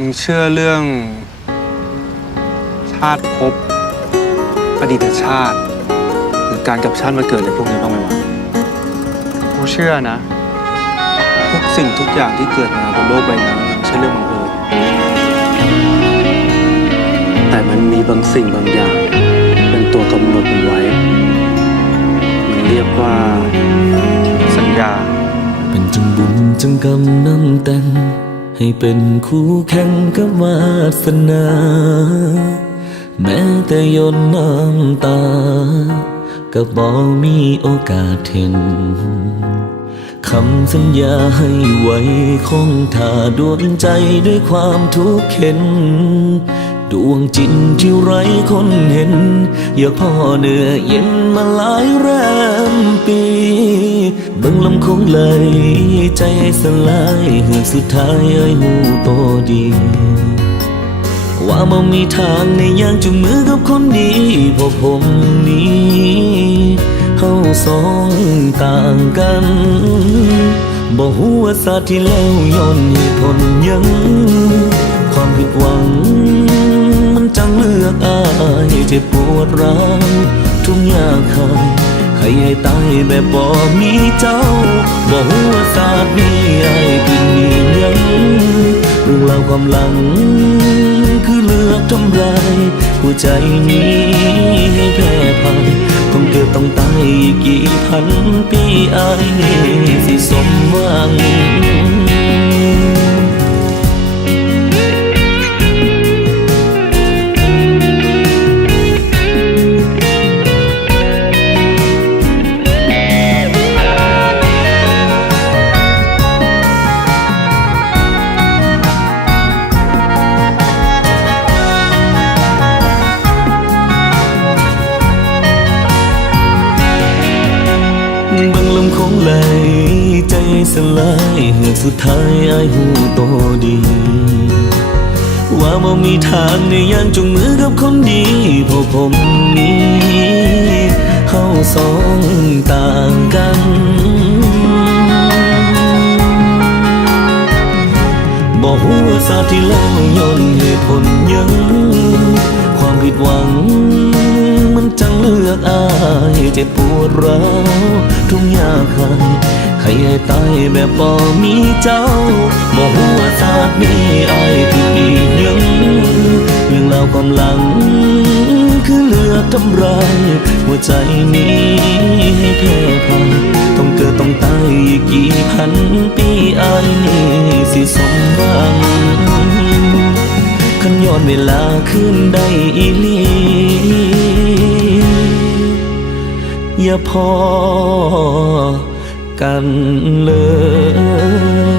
มึงเชื่อเรื่อง ชาติภพอดีตชาติ หรือการกลับชาติมาเกิดอะไรพวกนี้บ้างไหมวะกูเชื่อนะ ทุกสิ่งทุกอย่างที่เกิดมาบนโลกใบนี้มันไม่ใช่เรื่องบังเอิญแต่มันมีบางสิ่งบางอย่าง เป็นตัวกำหนดมันไว้ มันเรียกว่า สัญญา เป็นจังบุญจังกรรมน้ำแต่ง ให้เป็นคู่แข่งกับวาสนา แม้แต่ยนน้ำตา ก็บ่มีโอกาสเห็นคำสัญญาให้ไว้คงท่าดวงใจด้วยความทุกข์เข็น ดวงจิตที่ไร้คนเห็น อยากพ่อเหนือเย็นมาหลายแรมปี บิ่งลำคงเลยใจสลายเหือกสุดท้ายเอ้หูโตดี ว่าบ่มีทางในย่างจุงมือกับคนดีพราะผมนี้เฮาสองต่างกันบ่ฮู้ว่าสาที่แล้วย้อนเหตุผลยัง ความผิดหวัง มันจังเลือกอายเจ็บปวดร้าวทุกอย่างคาย ใครให้ตายแบบบ่มีเจ้าบ่หัว่าสาดนี้อายเป็นมียังเรื่องราวความหลัง คือเลือกทำลายหัวใจนี้ให้แพ้พ่ายต้องเกิดต้องตายอีกกี่พันปีอายนี่สิสมหวัง งลมคงไหลใจสลายเหือสุดท้ายไอหูโตดี ว่าบ่มีทางในย่างจงมือกับคนดีเพราะผมนี้เฮาสองต่างกันบอกหัวาสาที่แล้วย้อนเหตุผลยัง ความผิดหวัง จังเลือกอายเจ็บปวดร้าวทุกอยางคายใครให้ตายแบบบ่มีเจ้าบอกหัวาสานี้อายคืออีกยังเรื่องราวความหลัง คือเลือกทำร้ายหัวใจนี้ให้แพ้พ่ายต้องเกิดต้องตายอีกกี่พันปีอายนี่สิสมหวังขันย้อนเวลาขึ้นได้อี พอกันเลย